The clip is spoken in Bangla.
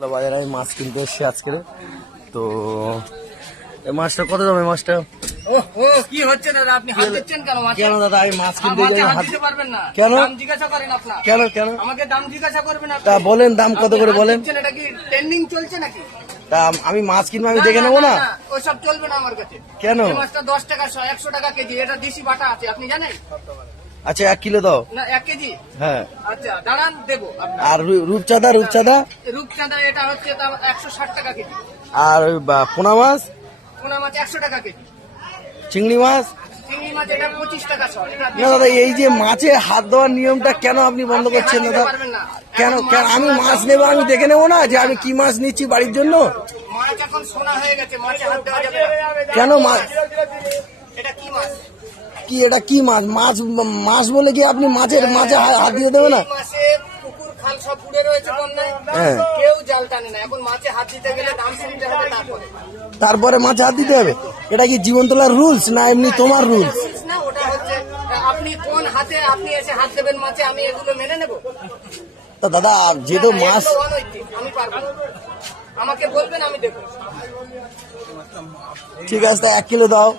বাজারে আমি মাছ কিনতে এসেছি আজকে। তো এই মাছটা কত দাম? এই মাছটা কি হচ্ছে দাদা, আপনি হাত দিচ্ছেন কেন? কেন দাদা আমি মাছ কিনতে যাই হাত দিতে পারবেন না? কেন? দাম জিজ্ঞাসা করেন আপনার। কেন কেন আমাকে দাম জিজ্ঞাসা করবেন আপনি। তা বলেন দাম কত করে বলেন। এটা কি ট্রেন্ডিং চলছে নাকি? তা আমি মাছ কিনবো, আমি দেখে নেবো না? ওইসব চলবে না আমার কাছে। কেন? এই মাছটা 10 টাকা 100 টাকা কেজি। এটা দেশি বাটা আছে, আপনি জানেন? আচ্ছা 1 কিলো দাও। না 1 কেজি। হ্যাঁ আচ্ছা দাঁড়ান, দেবো। আর রূপচাঁদা রূপচাঁদা রূপচাঁদা এটা হচ্ছে 160 টাকা কেজি। আর ওই পোনা মাছ? পোনা মাছ 100 টাকা কেজি। চিংড়ি মাছ? চিংড়ি মাছ এটা 25 টাকা শ। না দাদা, এই যে মাছে হাত দেওয়ার নিয়মটা কেন আপনি বন্ধ করছেন দাদা? কেন কেন আমি মাছ নেবো, আমি দেখে নেবো না যে আমি কি মাছ নিচ্ছি বাড়ির জন্য? মাছ এখন সোনা হয়ে গেছে, মাছে হাত দেওয়া যাবে না। কেন মাছ? এটা কি মাছ? কি এটা কি মাছ? মাছ মাছ বলে কি আপনি মাছে হাত দিয়ে দেবে না? এই মাসে পুকুর খাল সব পুড়ে রয়েছে বন্যায়। হ্যাঁ। কেউ জাল টানে না। এখন মাছে হাত দিতে গেলে দাম শুনতে হবে। তারপরে মাছে হাত দিতে হবে? এটা কি জীবন তোলার রুলস না এমনি তোমার রুলস? না, ওটা হচ্ছে আপনি কোন হাতে আপনি এসে হাত দেবেন মাছে, আমি এগুলো মেনে নেব? তা দাদা যেহেতু মাছ, এগুলো অনৈতিক, আমি পারবো না। আমাকে বলবেন, আমি দেবো। ঠিক আছে 1 কিলো দাও।